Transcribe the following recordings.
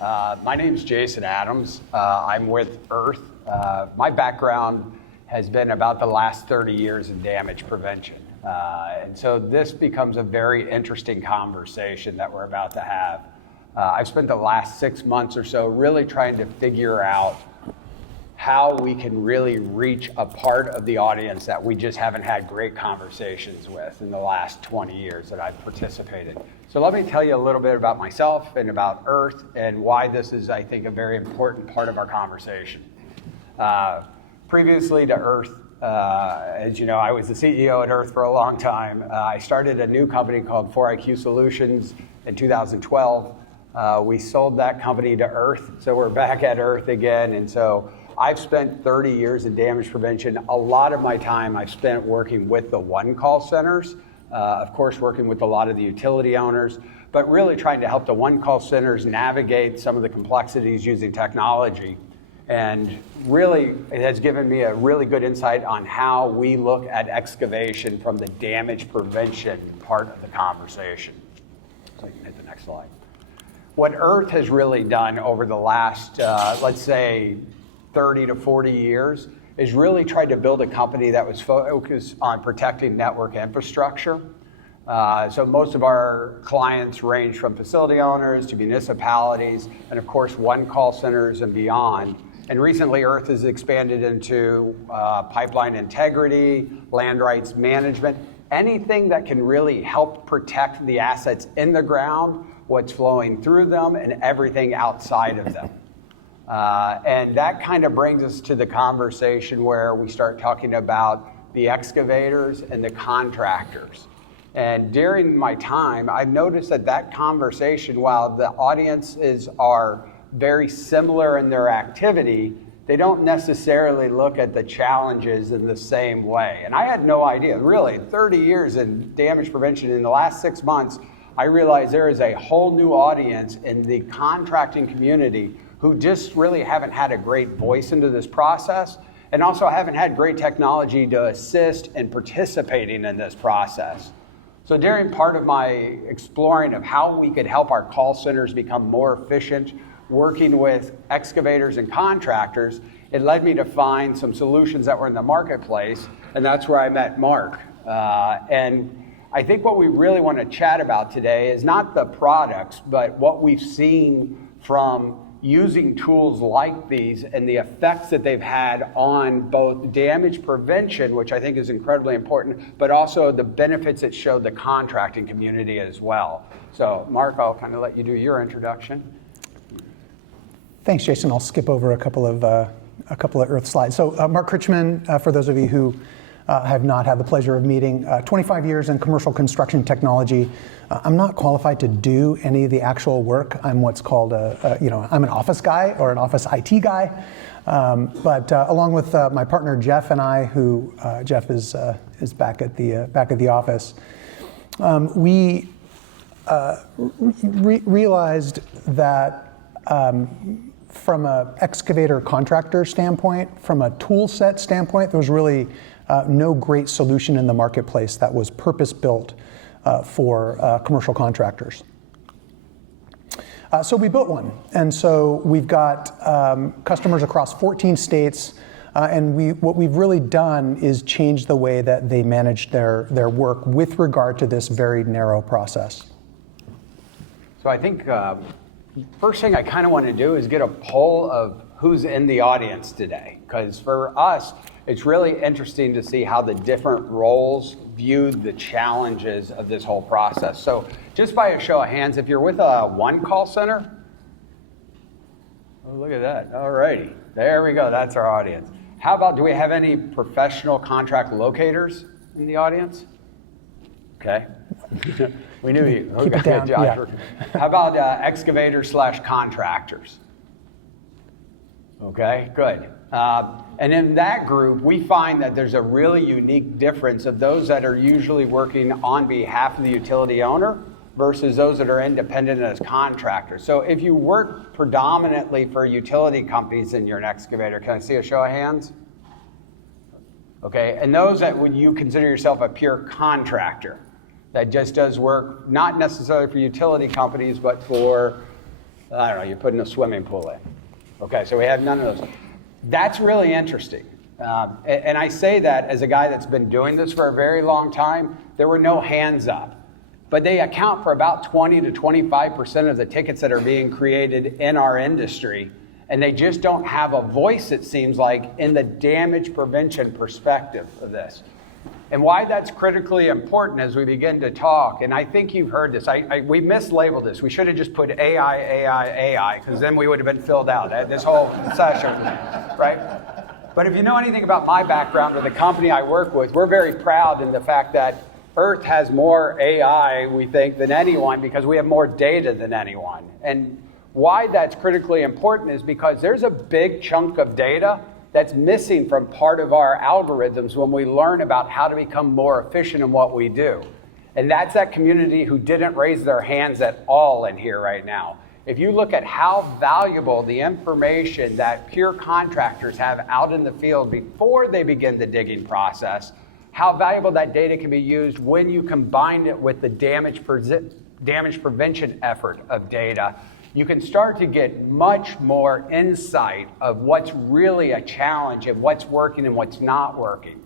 My name's Jason Adams. I'm with Earth. My background has been about the last 30 years in damage prevention. And so this becomes a very interesting conversation that we're about to have. I've spent the last 6 months or so really trying to figure out how we can really reach a part of the audience that we just haven't had great conversations with in the last 20 years that I've participated. So let me tell you a little bit about myself and about Earth and why this is, I think, a very important part of our conversation. Previously to Earth, as you know, I was the CEO at Earth for a long time. I started a new company called 4IQ Solutions in 2012. We sold that company to Earth, so we're back at Earth again. And so I've spent 30 years in damage prevention. A lot of my time I've spent working with the one-call centers, of course working with a lot of the utility owners, but really trying to help the one-call centers navigate some of the complexities using technology. And really, it has given me a really good insight on how we look at excavation from the damage prevention part of the conversation. So you can hit the next slide. What Earth has really done over the last, let's say, 30 to 40 years is really tried to build a company that was focused on protecting network infrastructure. So most of our clients range from facility owners to municipalities and of course one-call centers and beyond. And recently Earth has expanded into pipeline integrity, land rights management, anything that can really help protect the assets in the ground, what's flowing through them, and everything outside of them. And that kind of brings us to the conversation where we start talking about the excavators and the contractors. And during my time, I've noticed that conversation, while the audiences are very similar in their activity, they don't necessarily look at the challenges in the same way. And I had no idea, really, 30 years in damage prevention. In the last 6 months, I realized there is a whole new audience in the contracting community who just really haven't had a great voice into this process and also haven't had great technology to assist in participating in this process. So during part of my exploring of how we could help our call centers become more efficient, working with excavators and contractors, it led me to find some solutions that were in the marketplace, and that's where I met Mark. And I think what we really want to chat about today is not the products, but what we've seen from using tools like these and the effects that they've had on both damage prevention, which I think is incredibly important, but also the benefits it showed the contracting community as well. So Mark, I'll kind of let you do your introduction. Thanks, Jason. I'll skip over a couple of Earth slides. So Mark Critchman, for those of you who have not had the pleasure of meeting, 25 years in commercial construction technology. I'm not qualified to do any of the actual work. I'm what's called I'm an office guy or an office IT guy. But along with my partner Jeff and I, who Jeff is back at the office, we realized that from an excavator contractor standpoint, from a tool set standpoint, there was really no great solution in the marketplace that was purpose-built for commercial contractors. So we built one. And so we've got customers across 14 states, and what we've really done is change the way that they manage their work with regard to this very narrow process. So I think first thing I kind of want to do is get a poll of who's in the audience today, because for us, it's really interesting to see how the different roles viewed the challenges of this whole process. So just by a show of hands, if you're with a one-call center, oh, look at that. All righty. There we go. That's our audience. How about, do we have any professional contract locators in the audience? Okay. We knew you. Keep it down. Yeah. How about excavators/contractors? Okay, good. And in that group, we find that there's a really unique difference of those that are usually working on behalf of the utility owner versus those that are independent as contractors. So if you work predominantly for utility companies in your excavator, can I see a show of hands? Okay, and those that would you consider yourself a pure contractor that just does work not necessarily for utility companies, but for I don't know, you're putting a swimming pool in. Okay, so we have none of those. That's really interesting. And I say that as a guy that's been doing this for a very long time. There were no hands up. But they account for about 20 to 25% of the tickets that are being created in our industry. And they just don't have a voice, it seems like, in the damage prevention perspective of this. And why that's critically important as we begin to talk, and I think you've heard this, we mislabeled this. We should have just put AI, because then we would have been filled out, this whole session, right? But if you know anything about my background or the company I work with, we're very proud in the fact that Earth has more AI, we think, than anyone because we have more data than anyone. And why that's critically important is because there's a big chunk of data that's missing from part of our algorithms when we learn about how to become more efficient in what we do. And that's that community who didn't raise their hands at all in here right now. If you look at how valuable the information that pure contractors have out in the field before they begin the digging process, how valuable that data can be used when you combine it with the damage prevention effort of data, you can start to get much more insight of what's really a challenge and what's working and what's not working.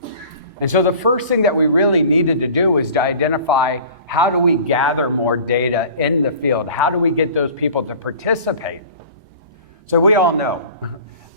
And so the first thing that we really needed to do is to identify how do we gather more data in the field? How do we get those people to participate? So we all know,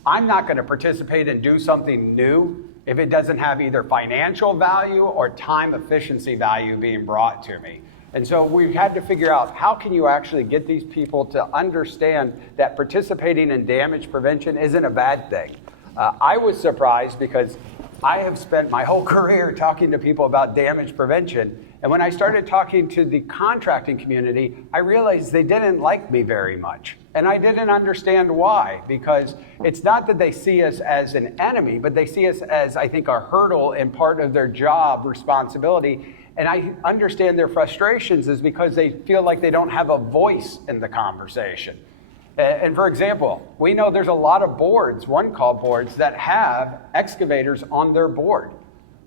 I'm not going to participate and do something new if it doesn't have either financial value or time efficiency value being brought to me. And so we've had to figure out how can you actually get these people to understand that participating in damage prevention isn't a bad thing. I was surprised because I have spent my whole career talking to people about damage prevention. And when I started talking to the contracting community, I realized they didn't like me very much. And I didn't understand why, because it's not that they see us as an enemy, but they see us as, I think, a hurdle in part of their job responsibility. And I understand their frustrations is because they feel like they don't have a voice in the conversation. And for example, we know there's a lot of boards, one-call boards, that have excavators on their board.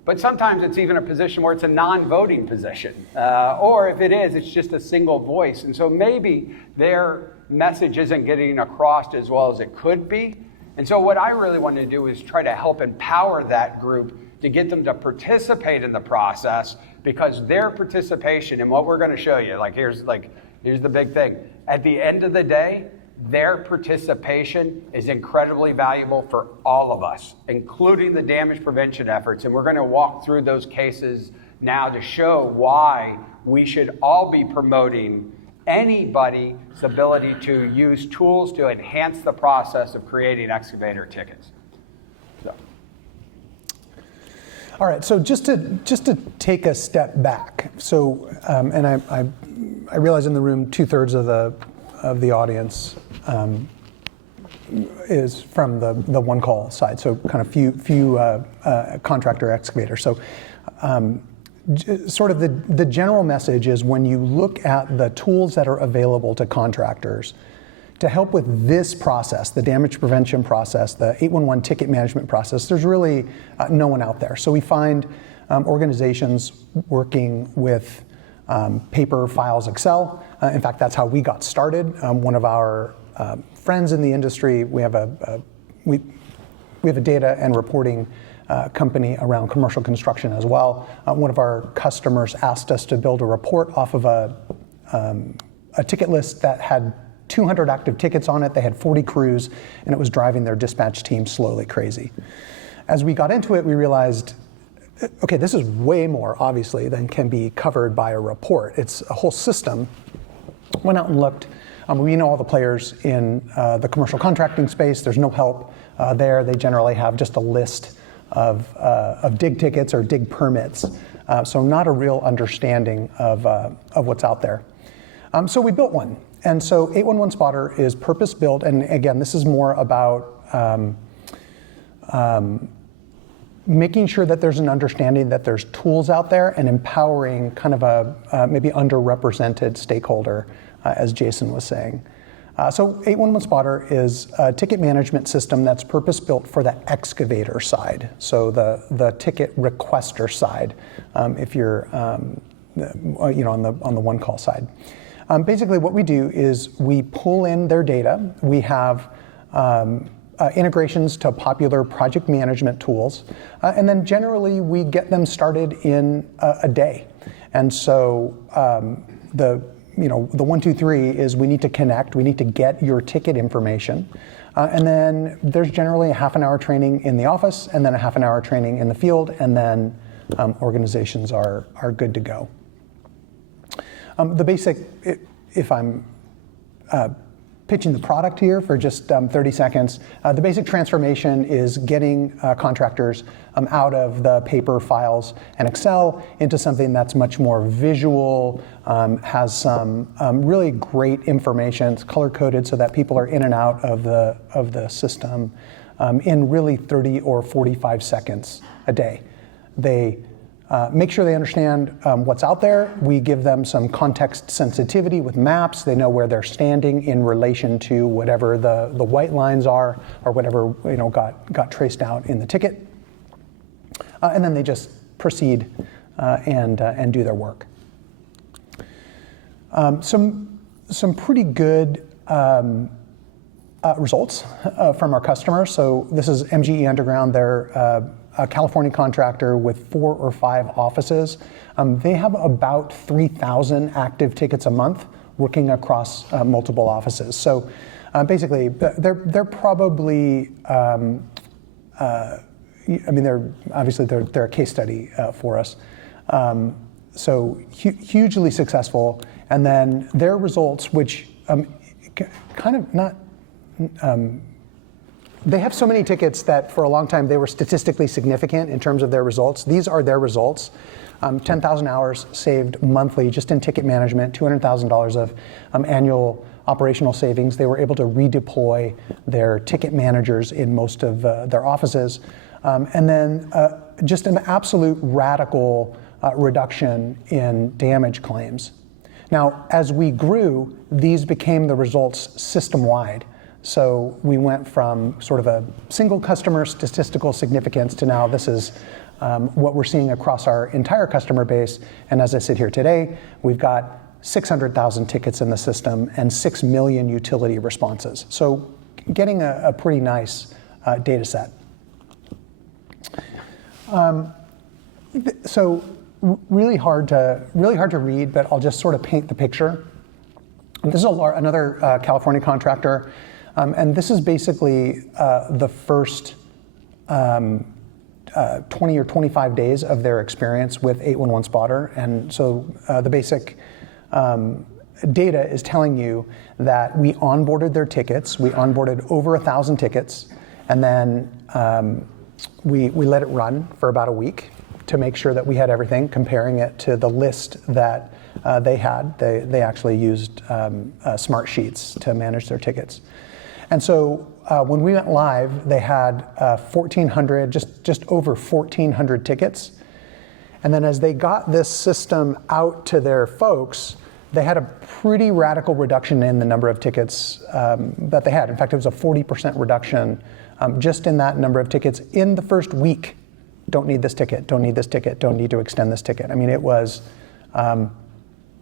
But sometimes it's even a position where it's a non-voting position. Or if it is, it's just a single voice. And so maybe their message isn't getting across as well as it could be. And so what I really want to do is try to help empower that group to get them to participate in the process, because their participation in what we're going to show you, here's the big thing. At the end of the day, their participation is incredibly valuable for all of us, including the damage prevention efforts. And we're going to walk through those cases now to show why we should all be promoting anybody's ability to use tools to enhance the process of creating excavator tickets. So. All right, so just to take a step back. So, and I realize in the room 2/3 of the audience is from the one-call side, so kind of few contractor excavators. So sort of the general message is when you look at the tools that are available to contractors to help with this process, the damage prevention process, the 811 ticket management process, there's really no one out there. So we find organizations working with paper, files, Excel. In fact, that's how we got started. One of our friends in the industry, we have a data and reporting company around commercial construction as well. One of our customers asked us to build a report off of a ticket list that had 200 active tickets on it. They had 40 crews, and it was driving their dispatch team slowly crazy. As we got into it, we realized, okay, this is way more, obviously, than can be covered by a report. It's a whole system. Went out and looked. We know all the players in the commercial contracting space. There's no help there. They generally have just a list of dig tickets or dig permits. So not a real understanding of what's out there. So we built one. And so 811 Spotter is purpose-built. And again, this is more about making sure that there's an understanding that there's tools out there and empowering kind of a maybe underrepresented stakeholder, as Jason was saying. So 811 Spotter is a ticket management system that's purpose-built for the excavator side, so the ticket requester side, if you're on the one-call side. Basically, what we do is we pull in their data. We have integrations to popular project management tools, and then generally we get them started in a day. And so the 1, 2, 3 is we need to connect. We need to get your ticket information. And then there's generally a half an hour training in the office and then a half an hour training in the field, and then organizations are good to go. The basic, if I'm pitching the product here for just 30 seconds, the basic transformation is getting contractors out of the paper files and Excel into something that's much more visual, has some really great information. It's color-coded so that people are in and out of the system in really 30 or 45 seconds a day. They make sure they understand what's out there. We give them some context sensitivity with maps. They know where they're standing in relation to whatever the white lines are or whatever got traced out in the ticket. And then they just proceed and do their work. Some pretty good results from our customers. So this is MGE Underground. They're a California contractor with 4 or 5 offices. They have about 3,000 active tickets a month working across multiple offices. So basically, they're probably, they're a case study for us. So hugely successful. And then their results, which kind of not, they have so many tickets that for a long time they were statistically significant in terms of their results. These are their results. 10,000 hours saved monthly just in ticket management, $200,000 of annual operational savings. They were able to redeploy their ticket managers in most of their offices. And then just an absolute radical reduction in damage claims. Now, as we grew, these became the results system-wide. So we went from sort of a single customer statistical significance to now this is what we're seeing across our entire customer base. And as I sit here today, we've got 600,000 tickets in the system and 6 million utility responses. So getting a pretty nice data set. So really hard to read, but I'll just sort of paint the picture. This is another California contractor. And this is basically the first 20 or 25 days of their experience with 811 Spotter. And so the basic data is telling you that we onboarded their tickets. We onboarded over 1,000 tickets. And then we let it run for about a week to make sure that we had everything, comparing it to the list that they had. They actually used smart sheets to manage their tickets. And so when we went live, they had 1,400, just over 1,400 tickets. And then as they got this system out to their folks, they had a pretty radical reduction in the number of tickets that they had. In fact, it was a 40% reduction just in that number of tickets in the first week. Don't need this ticket, don't need this ticket, don't need to extend this ticket. I mean, it was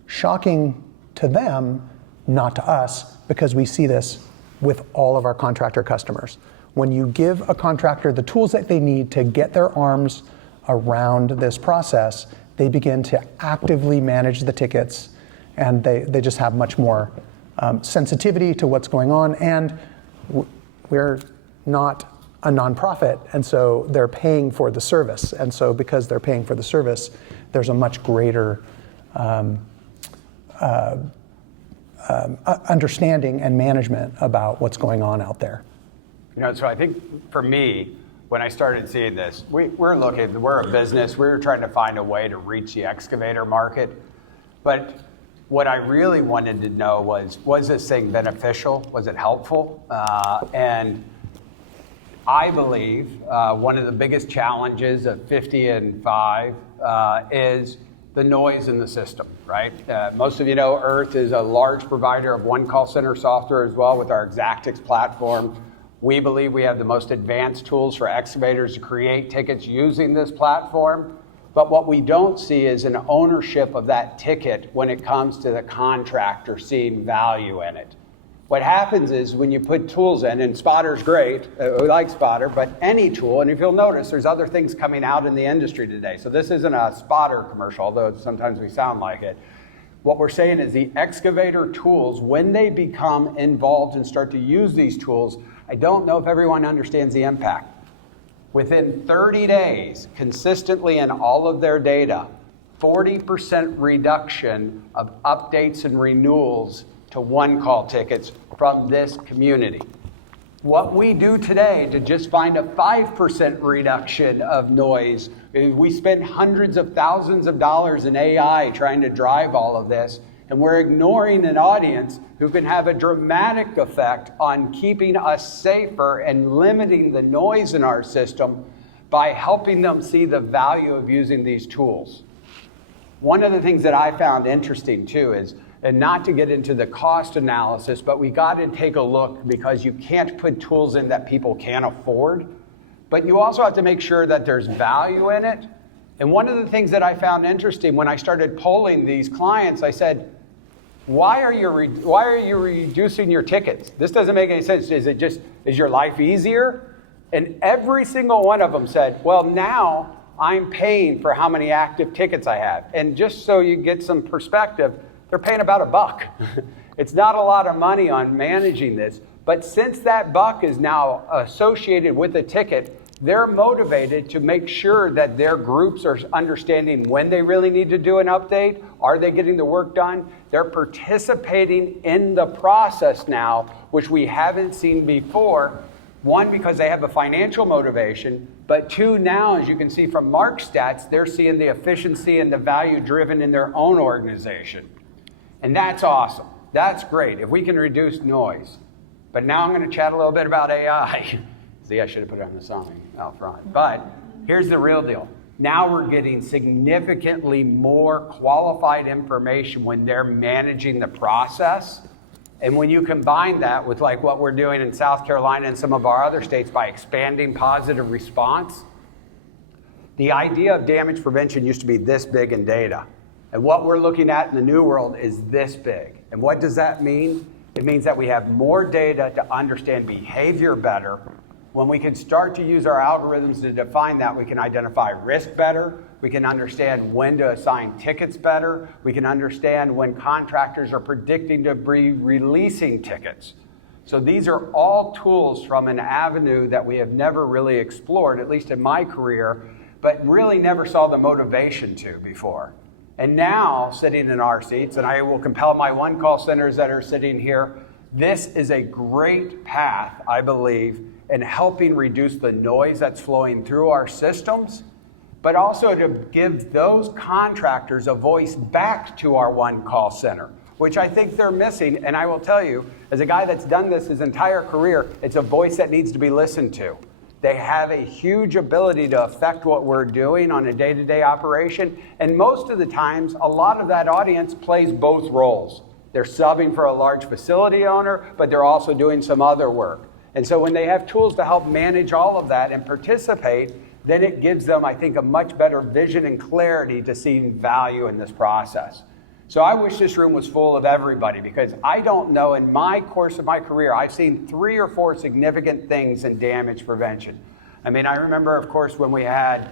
shocking to them, not to us, because we see this with all of our contractor customers. When you give a contractor the tools that they need to get their arms around this process, they begin to actively manage the tickets, and they just have much more sensitivity to what's going on. And we're not a nonprofit, and so they're paying for the service. And so because they're paying for the service, there's a much greater understanding and management about what's going on out there. So I think for me, when I started seeing this, we're a business, we were trying to find a way to reach the excavator market. But what I really wanted to know was this thing beneficial? Was it helpful? And I believe one of the biggest challenges of 50 and 5 is the noise in the system, right? Most of you know Earth is a large provider of one call center software as well with our Exactix platform. We believe we have the most advanced tools for excavators to create tickets using this platform. But what we don't see is an ownership of that ticket when it comes to the contractor seeing value in it. What happens is when you put tools in, and Spotter's great, we like Spotter, but any tool, and if you'll notice, there's other things coming out in the industry today. So this isn't a Spotter commercial, although sometimes we sound like it. What we're saying is the excavator tools, when they become involved and start to use these tools, I don't know if everyone understands the impact. Within 30 days, consistently in all of their data, 40% reduction of updates and renewals to one-call tickets from this community. What we do today to just find a 5% reduction of noise, we spend hundreds of thousands of dollars in AI trying to drive all of this, and we're ignoring an audience who can have a dramatic effect on keeping us safer and limiting the noise in our system by helping them see the value of using these tools. One of the things that I found interesting too is, and not to get into the cost analysis, but we got to take a look because you can't put tools in that people can't afford, but you also have to make sure that there's value in it. And one of the things that I found interesting when I started polling these clients, I said, why are you reducing your tickets? This doesn't make any sense. Is your life easier? And every single one of them said, well, now I'm paying for how many active tickets I have. And just so you get some perspective, they're paying about $1. It's not a lot of money on managing this, but since that buck is now associated with a ticket, they're motivated to make sure that their groups are understanding when they really need to do an update. Are they getting the work done? They're participating in the process now, which we haven't seen before. One, because they have a financial motivation, but two, now, as you can see from Mark's stats, they're seeing the efficiency and the value driven in their own organization. And that's awesome. That's great if we can reduce noise. But now I'm going to chat a little bit about AI. See, I should have put it on the sign out front. But here's the real deal. Now we're getting significantly more qualified information when they're managing the process. And when you combine that with like what we're doing in South Carolina and some of our other states by expanding positive response, the idea of damage prevention used to be this big in data. And what we're looking at in the new world is this big. And what does that mean? It means that we have more data to understand behavior better. When we can start to use our algorithms to define that, we can identify risk better. We can understand when to assign tickets better. We can understand when contractors are predicting to be releasing tickets. So these are all tools from an avenue that we have never really explored, at least in my career, but really never saw the motivation to before. And now, sitting in our seats, and I will compel my one-call centers that are sitting here, this is a great path, I believe, in helping reduce the noise that's flowing through our systems, but also to give those contractors a voice back to our one-call center, which I think they're missing. And I will tell you, as a guy that's done this his entire career, it's a voice that needs to be listened to. They have a huge ability to affect what we're doing on a day-to-day operation. And most of the times, a lot of that audience plays both roles. They're subbing for a large facility owner, but they're also doing some other work. And so when they have tools to help manage all of that and participate, then it gives them, I think, a much better vision and clarity to seeing value in this process. So I wish this room was full of everybody, because I don't know, in my course of my career, I've seen 3 or 4 significant things in damage prevention. I mean, I remember, of course, when we had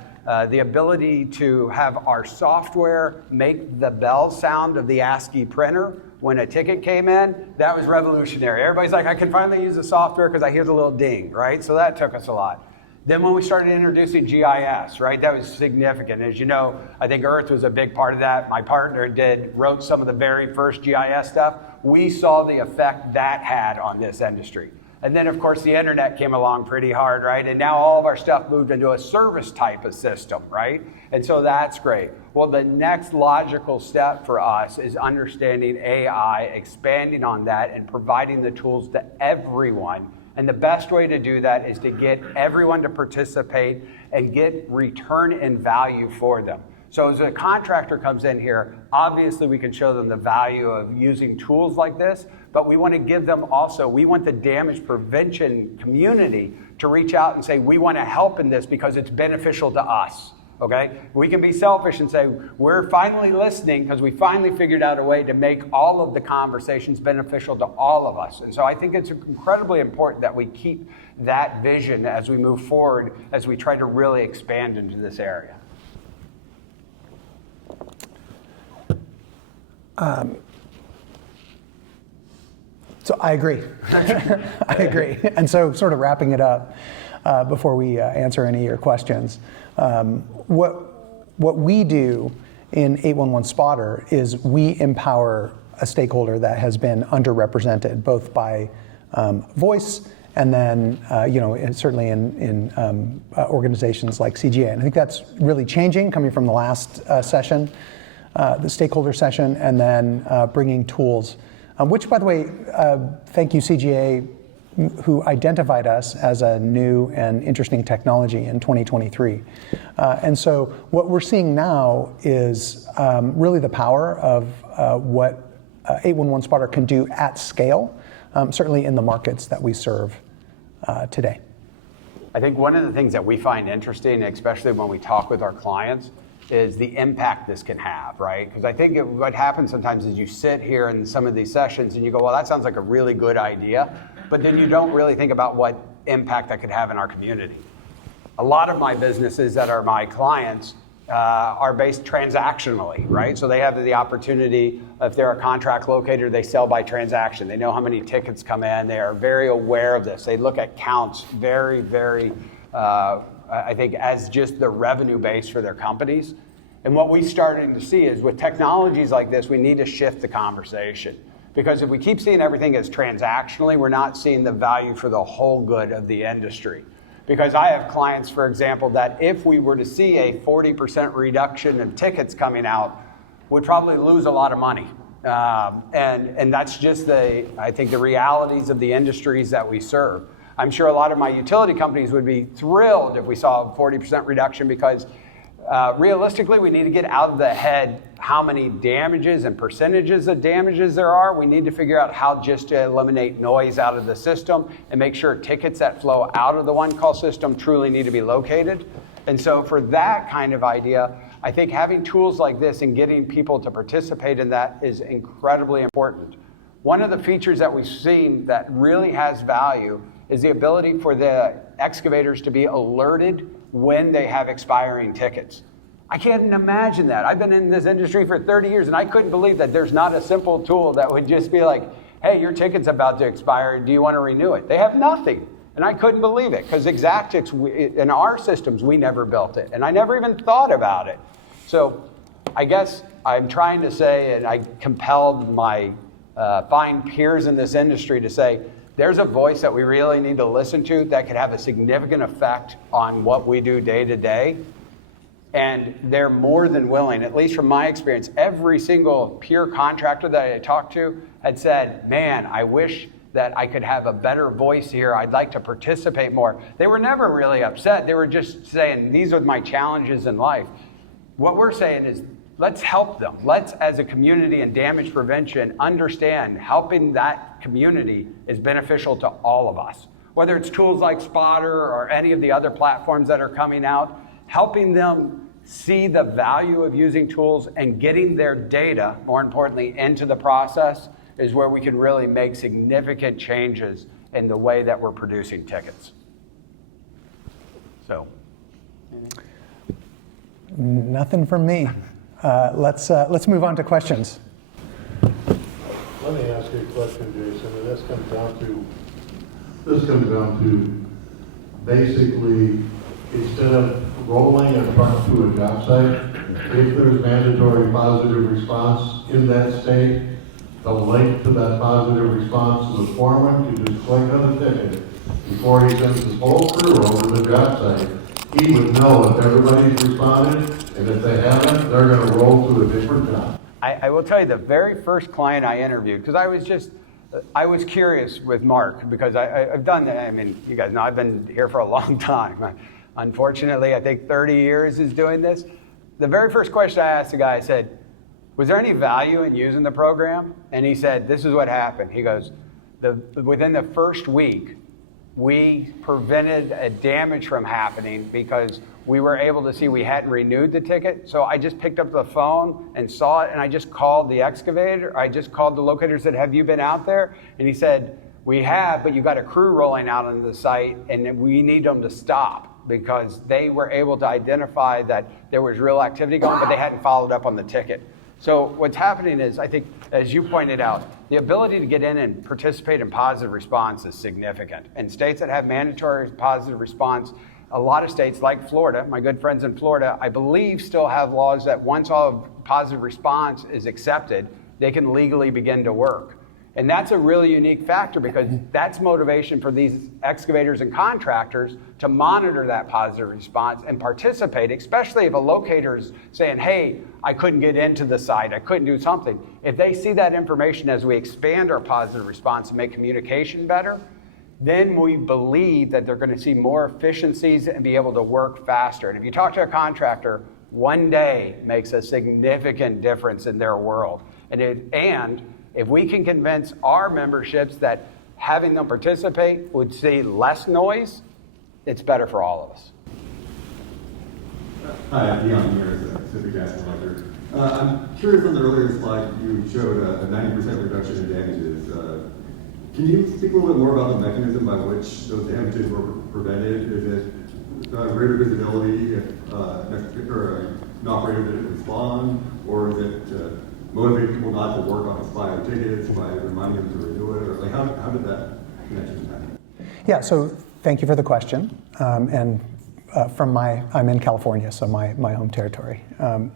the ability to have our software make the bell sound of the ASCII printer when a ticket came in. That was revolutionary. Everybody's like, I can finally use the software because I hear the little ding, right? So that took us a lot. Then when we started introducing GIS, right, that was significant. As you know, I think Earth was a big part of that. My partner wrote some of the very first GIS stuff. We saw the effect that had on this industry. And then, of course, the internet came along pretty hard, right? And now all of our stuff moved into a service type of system, right? And so that's great. Well, the next logical step for us is understanding AI, expanding on that, and providing the tools to everyone. And the best way to do that is to get everyone to participate and get return in value for them. So as a contractor comes in here, obviously we can show them the value of using tools like this, but we want to give them also, we want the damage prevention community to reach out and say, we want to help in this because it's beneficial to us. okay? We can be selfish and say, we're finally listening because we finally figured out a way to make all of the conversations beneficial to all of us. And so I think it's incredibly important that we keep that vision as we move forward, as we try to really expand into this area. So I agree. I agree. And so sort of wrapping it up before we answer any of your questions, what we do in 811 Spotter is we empower a stakeholder that has been underrepresented, both by voice and then certainly in organizations like CGA. And I think that's really changing, coming from the last session, the stakeholder session, and then bringing tools, which, by the way, thank you, CGA, who identified us as a new and interesting technology in 2023. And so what we're seeing now is really the power of what 811 Spotter can do at scale, certainly in the markets that we serve today. I think one of the things that we find interesting, especially when we talk with our clients, is the impact this can have, right? Because I think what happens sometimes is you sit here in some of these sessions and you go, well, that sounds like a really good idea, but then you don't really think about what impact that could have in our community. A lot of my businesses that are my clients are based transactionally, right? So they have the opportunity, if they're a contract locator, they sell by transaction. They know how many tickets come in. They are very aware of this. They look at counts very, very, I think, as just the revenue base for their companies. And what we're starting to see is with technologies like this, we need to shift the conversation. Because if we keep seeing everything as transactionally, we're not seeing the value for the whole good of the industry. Because I have clients, for example, that if we were to see a 40% reduction of tickets coming out, would probably lose a lot of money. And that's just I think the realities of the industries that we serve. I'm sure a lot of my utility companies would be thrilled if we saw a 40% reduction because realistically, we need to get out of the head how many damages and percentages of damages there are. We need to figure out how just to eliminate noise out of the system and make sure tickets that flow out of the one-call system truly need to be located. And so for that kind of idea, I think having tools like this and getting people to participate in that is incredibly important. One of the features that we've seen that really has value is the ability for the excavators to be alerted when they have expiring tickets. I can't imagine that. I've been in this industry for 30 years and I couldn't believe that there's not a simple tool that would just be like, hey, your ticket's about to expire, do you want to renew it? They have nothing. And I couldn't believe it because Exactix, in our systems, we never built it. And I never even thought about it. So I guess I'm trying to say, and I compelled my fine peers in this industry to say, there's a voice that we really need to listen to that could have a significant effect on what we do day to day. And they're more than willing, at least from my experience, every single peer contractor that I talked to had said, man, I wish that I could have a better voice here. I'd like to participate more. They were never really upset. They were just saying, these are my challenges in life. What we're saying is, let's help them. Let's, as a community in damage prevention, understand helping that community is beneficial to all of us. Whether it's tools like Spotter or any of the other platforms that are coming out, helping them see the value of using tools and getting their data, more importantly, into the process is where we can really make significant changes in the way that we're producing tickets. So. Nothing from me. Let's move on to questions. Let me ask you a question, Jason, and this comes down to basically, instead of rolling a truck to a job site, if there's mandatory positive response in that state, the link to that positive response to the foreman can just click on the ticket before he sends his whole crew over to the job site. He would know if everybody's responded, and if they haven't, they're going to roll to a different job. I will tell you, the very first client I interviewed, because I was curious with Mark, because I've done that. I mean, you guys know I've been here for a long time. Unfortunately, I think 30 years is doing this. The very first question I asked the guy, I said, was there any value in using the program? And he said, this is what happened. He goes, within the first week, we prevented a damage from happening because we were able to see we hadn't renewed the ticket. So I just picked up the phone and saw it, and I just called the excavator. I just called the locator, said, have you been out there? And he said, we have, but you got a crew rolling out on the site, and we need them to stop, because they were able to identify that there was real activity going, but they hadn't followed up on the ticket. So what's happening is, I think, as you pointed out, the ability to get in and participate in positive response is significant. In states that have mandatory positive response, a lot of states like Florida, my good friends in Florida, I believe still have laws that once all positive response is accepted, they can legally begin to work. And that's a really unique factor, because that's motivation for these excavators and contractors to monitor that positive response and participate, especially if a locator's saying, hey, I couldn't get into the site, I couldn't do something. If they see that information as we expand our positive response and make communication better, then we believe that they're going to see more efficiencies and be able to work faster. And if you talk to a contractor, one day makes a significant difference in their world. And if we can convince our memberships that having them participate would see less noise, it's better for all of us. Hi, I'm Dion here, Pacific Gas Collector. I'm curious, on the earlier slide, you showed a 90% reduction in damages. Can you speak a little bit more about the mechanism by which those damages were prevented? Is it greater visibility if an operator didn't respond, or is it to motivate people not to work on expired tickets by reminding them to renew it? Or like, how did that connection happen? Yeah, so thank you for the question. I'm in California, so my home territory. Anyway.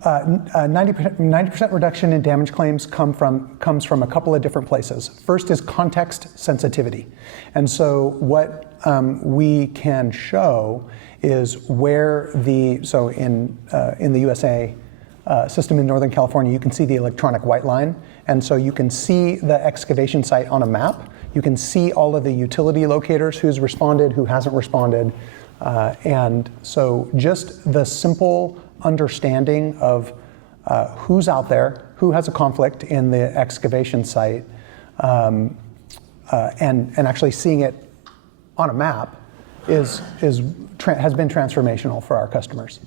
90% reduction in damage claims comes from a couple of different places. First is context sensitivity. And so what we can show is where in the USA system in Northern California, you can see the electronic white line. And so you can see the excavation site on a map. You can see all of the utility locators, who's responded, who hasn't responded. And so just the simple understanding of who's out there, who has a conflict in the excavation site, and actually seeing it on a map has been transformational for our customers.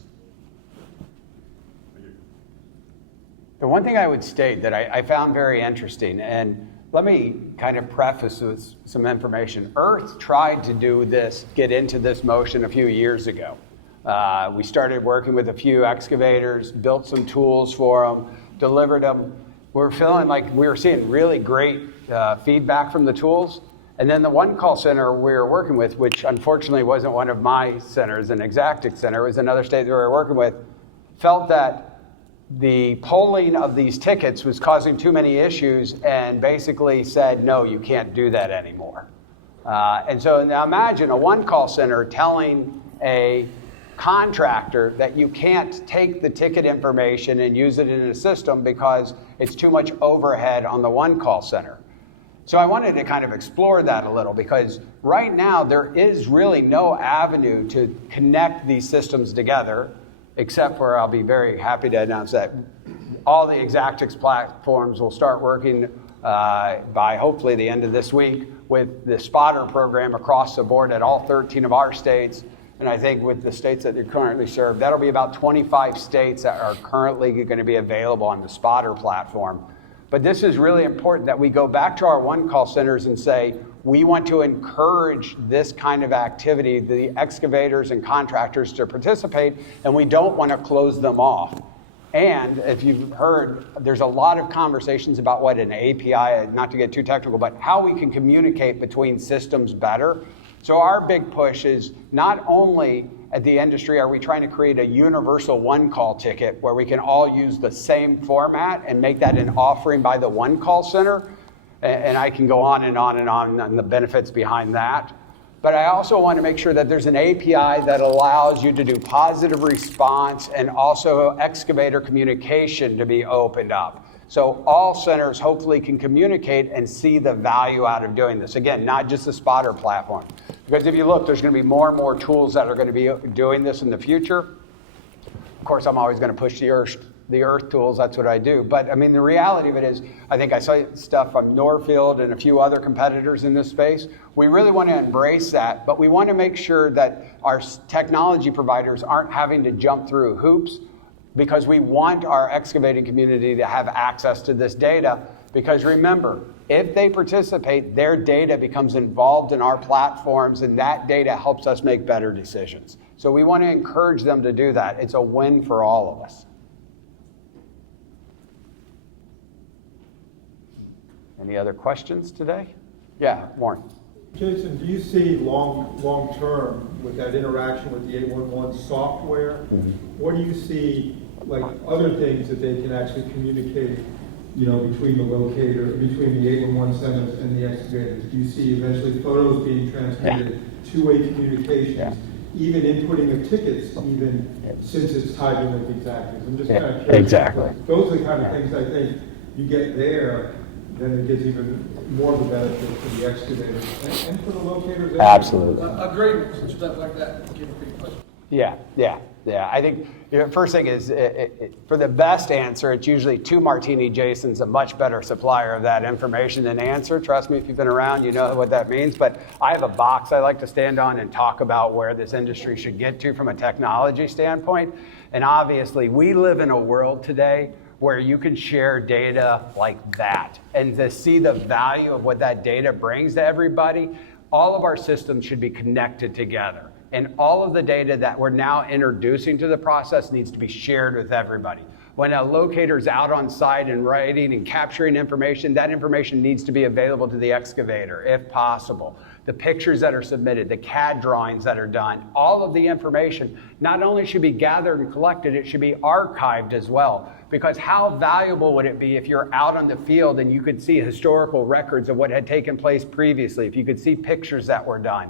The one thing I would state that I found very interesting, and let me kind of preface with some information. Earth tried to do this, get into this motion a few years ago. We started working with a few excavators, built some tools for them, delivered them. We're feeling like we were seeing really great feedback from the tools. And then the one call center we were working with, which unfortunately wasn't one of my centers, an Exactix center, it was another state that we were working with, felt that the polling of these tickets was causing too many issues and basically said, no, you can't do that anymore. And so now imagine a one call center telling a contractor that you can't take the ticket information and use it in a system because it's too much overhead on the one call center. So I wanted to kind of explore that a little, because right now there is really no avenue to connect these systems together, except for I'll be very happy to announce that all the Exactix platforms will start working by hopefully the end of this week with the spotter program across the board at all 13 of our states. And I think with the states that they currently serve, that'll be about 25 states that are currently going to be available on the spotter platform. But this is really important that we go back to our one call centers and say, we want to encourage this kind of activity, the excavators and contractors to participate, and we don't want to close them off. And if you've heard, there's a lot of conversations about what an API, not to get too technical, but how we can communicate between systems better. So our big push is not only at the industry are we trying to create a universal one-call ticket where we can all use the same format and make that an offering by the one-call center, and I can go on and on and on the benefits behind that. But I also want to make sure that there's an API that allows you to do positive response and also excavator communication to be opened up. So all centers hopefully can communicate and see the value out of doing this. Again, not just the spotter platform. Because if you look, there's going to be more and more tools that are going to be doing this in the future. Of course, I'm always going to push the earth tools. That's what I do. But I mean, the reality of it is, I think I saw stuff from Norfield and a few other competitors in this space. We really want to embrace that, but we want to make sure that our technology providers aren't having to jump through hoops, because we want our excavating community to have access to this data. Because remember, if they participate, their data becomes involved in our platforms, and that data helps us make better decisions. So we want to encourage them to do that. It's a win for all of us. Any other questions today? Yeah, Warren. Jason, do you see long term with that interaction with the 811 software? What do you see like other things that they can actually communicate, between the locator, between the 811 centers and the excavators? Do you see eventually photos being transmitted, two-way communications, even inputting of tickets, even since it's tied in with the exactors? I'm just kind of curious. Exactly. Those are the kind of things I think you get there, then it gives even more of a benefit for the excavators and for the locators. Absolutely. Agreements and stuff like that. Yeah. I think first thing is, for the best answer, it's usually two Martini Jason's a much better supplier of that information than answer. Trust me, if you've been around, you know what that means. But I have a box I like to stand on and talk about where this industry should get to from a technology standpoint. And obviously, we live in a world today where you can share data like that. And to see the value of what that data brings to everybody, all of our systems should be connected together. And all of the data that we're now introducing to the process needs to be shared with everybody. When a locator's out on site and writing and capturing information, that information needs to be available to the excavator, if possible. The pictures that are submitted, the CAD drawings that are done, all of the information not only should be gathered and collected, it should be archived as well. Because how valuable would it be if you're out on the field and you could see historical records of what had taken place previously, if you could see pictures that were done.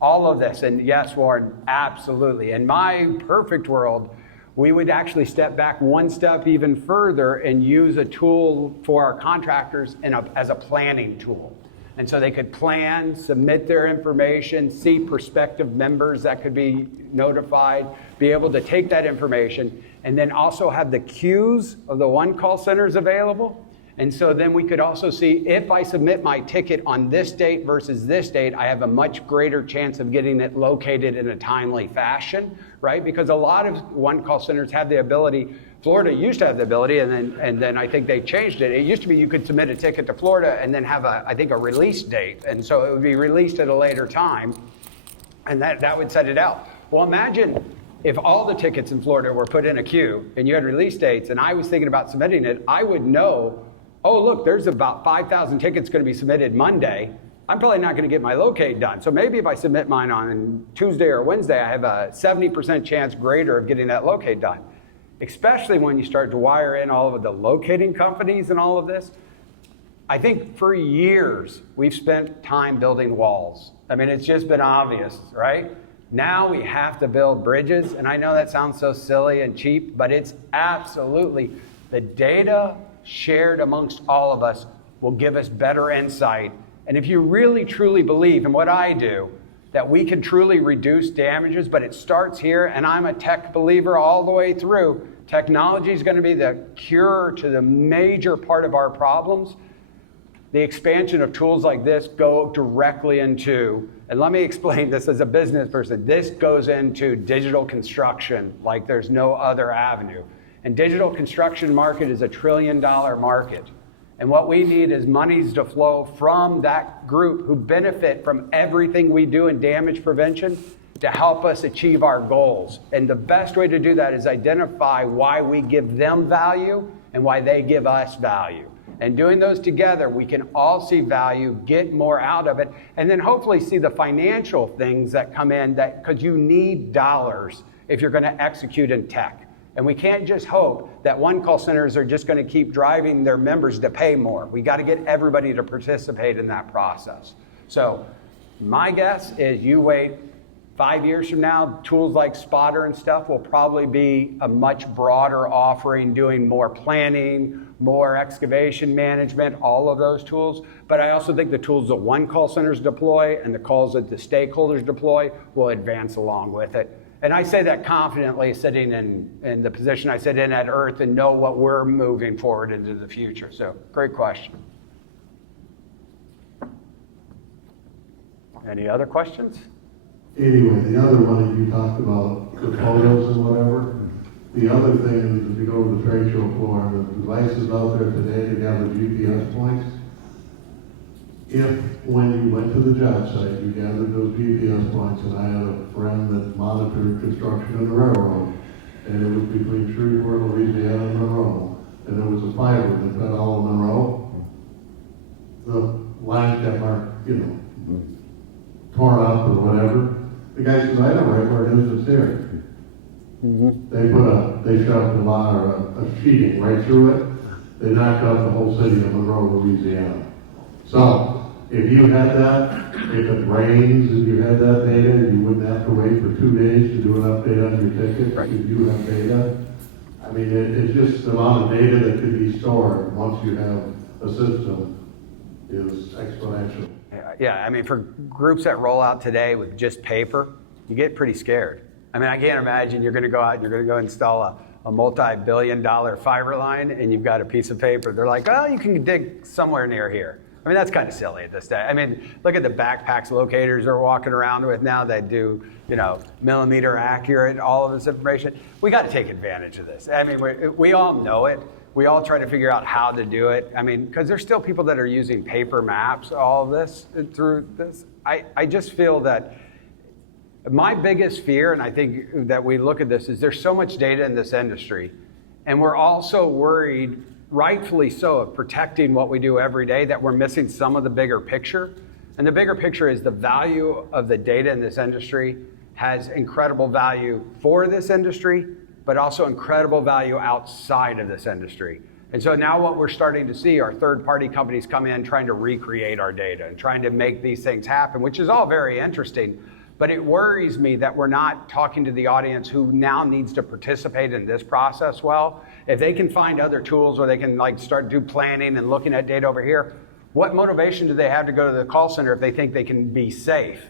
All of this, and yes, Warren, absolutely. In my perfect world, we would actually step back one step even further and use a tool for our contractors as a planning tool. And so they could plan, submit their information, see prospective members that could be notified, be able to take that information, and then also have the queues of the one call centers available. And so then we could also see if I submit my ticket on this date versus this date, I have a much greater chance of getting it located in a timely fashion, right? Because a lot of one call centers have the ability. Florida used to have the ability, and then I think they changed it. It used to be you could submit a ticket to Florida and then have a release date. And so it would be released at a later time, and that would set it out. Well, imagine if all the tickets in Florida were put in a queue and you had release dates and I was thinking about submitting it, I would know, oh, look, there's about 5,000 tickets going to be submitted Monday. I'm probably not going to get my locate done. So maybe if I submit mine on Tuesday or Wednesday, I have a 70% chance greater of getting that locate done. Especially when you start to wire in all of the locating companies and all of this. I think for years, we've spent time building walls. I mean, it's just been obvious, right? Now we have to build bridges. And I know that sounds so silly and cheap, but it's absolutely the data shared amongst all of us will give us better insight. And if you really truly believe in what I do, that we can truly reduce damages, but it starts here, and I'm a tech believer all the way through. Technology is going to be the cure to the major part of our problems. The expansion of tools like this go directly into, and let me explain this as a business person, this goes into digital construction like there's no other avenue. And digital construction market is $1 trillion market. And what we need is monies to flow from that group who benefit from everything we do in damage prevention to help us achieve our goals. And the best way to do that is identify why we give them value and why they give us value. And doing those together, we can all see value, get more out of it, and then hopefully see the financial things that come in, because you need dollars if you're going to execute in tech. And we can't just hope that one call centers are just going to keep driving their members to pay more. We got to get everybody to participate in that process. So my guess is you wait 5 years from now, tools like Spotter and stuff will probably be a much broader offering, doing more planning, more excavation management, all of those tools. But I also think the tools that one call centers deploy and the calls that the stakeholders deploy will advance along with it. And I say that confidently sitting in the position I sit in at Earth and know what we're moving forward into the future. So great question. Any other questions? Anyway, the other one that you talked about, the photos and whatever, the other thing is if you go to the trade show floor, the devices out there today to gather GPS points, if when you went to the job site, you gathered those GPS points, and I had a friend that monitored construction in the railroad, and it was between Shreveport, Louisiana, and Monroe, and there was a fiber that fed all of Monroe, the line kept marked, torn up or whatever. The guy says, I know right where it is, it's here. They shoved a sheeting right through it. They knocked out the whole city of Monroe, Louisiana. So, if you had that, if it rains and you had that data, you wouldn't have to wait for 2 days to do an update on your ticket. Right. If you have data, I mean, it's just the amount of data that could be stored once you have a system is exponential. Yeah, I mean, for groups that roll out today with just paper, you get pretty scared. I mean, I can't imagine you're going to go out and you're going to go install a multi-billion-dollar fiber line and you've got a piece of paper. They're like, oh, you can dig somewhere near here. I mean, that's kind of silly at this day. I mean, look at the backpacks locators they're walking around with now that do, millimeter accurate, all of this information. We got to take advantage of this. I mean, we all know it. We all try to figure out how to do it. I mean, because there's still people that are using paper maps, all of this, through this. I just feel that my biggest fear, and I think that we look at this, is there's so much data in this industry, and we're also worried, rightfully so, of protecting what we do every day, that we're missing some of the bigger picture. And the bigger picture is the value of the data in this industry has incredible value for this industry, but also incredible value outside of this industry. And so now what we're starting to see are third-party companies come in trying to recreate our data and trying to make these things happen, which is all very interesting. But it worries me that we're not talking to the audience who now needs to participate in this process well. If they can find other tools where they can start do planning and looking at data over here, what motivation do they have to go to the call center if they think they can be safe?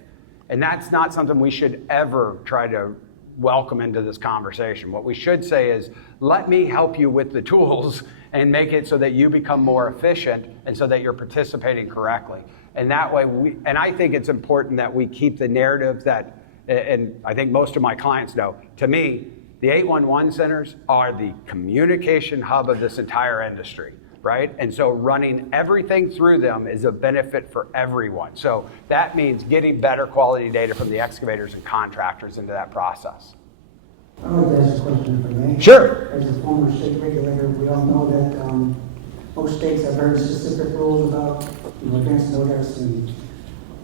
And that's not something we should ever try to welcome into this conversation. What we should say is, let me help you with the tools and make it so that you become more efficient and so that you're participating correctly. And that way, I think it's important that we keep the narrative that, and I think most of my clients know, to me, the 811 centers are the communication hub of this entire industry, right? And so running everything through them is a benefit for everyone. So that means getting better quality data from the excavators and contractors into that process. I'd like to ask a question if I may. Sure. As a former state regulator, we all know that most states have very specific rules about advance notice and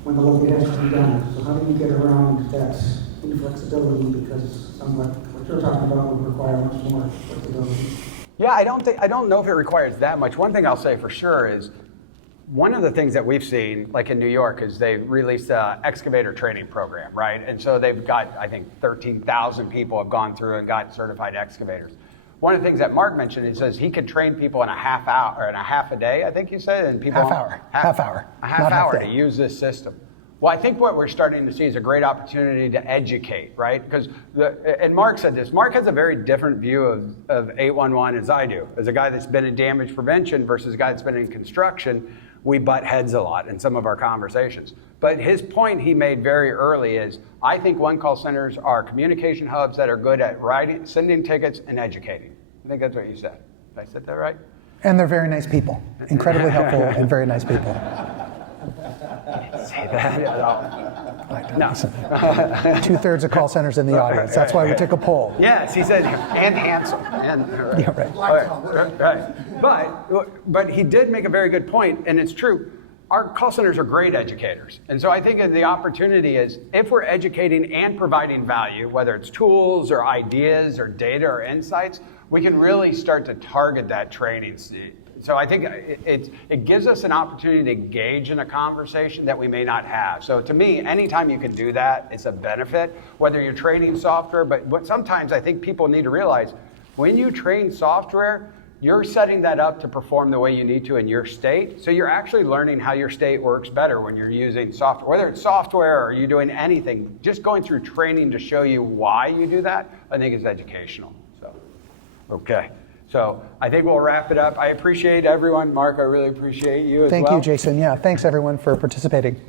when the locate has to be done. So how do you get around that inflexibility? Because it sounds like what you're talking about would require much more flexibility. Yeah, I don't know if it requires that much. One thing I'll say for sure is one of the things that we've seen, like in New York, is they've released an excavator training program, right? And so they've got, I think, 13,000 people have gone through and got certified excavators. One of the things that Mark mentioned, he says he could train people in a half hour or in a half a day, I think you said, and people Half hour. a half Not hour half to day. use this system. Well, I think what we're starting to see is a great opportunity to educate, right? Because, and Mark said this, Mark has a very different view of 811 as I do. As a guy that's been in damage prevention versus a guy that's been in construction, we butt heads a lot in some of our conversations. But his point he made very early is, I think one-call centers are communication hubs that are good at writing, sending tickets, and educating. I think that's what you said. Did I say that right? And they're very nice people, incredibly helpful and very nice people. Say that at all. No. 2/3 of call centers in the audience. That's why we took a poll. Yes, he said, and handsome. Yeah, right. Right. But he did make a very good point, and it's true. Our call centers are great educators. And so I think the opportunity is, if we're educating and providing value, whether it's tools or ideas or data or insights, we can really start to target that training. So I think it gives us an opportunity to engage in a conversation that we may not have. So to me, anytime you can do that, it's a benefit, whether you're training software, but sometimes I think people need to realize, when you train software, you're setting that up to perform the way you need to in your state. So you're actually learning how your state works better when you're using software, whether it's software or you're doing anything. Just going through training to show you why you do that, I think is educational. So, okay. So I think we'll wrap it up. I appreciate everyone. Mark, I really appreciate you as well. Thank you, Jason. Yeah, thanks everyone for participating.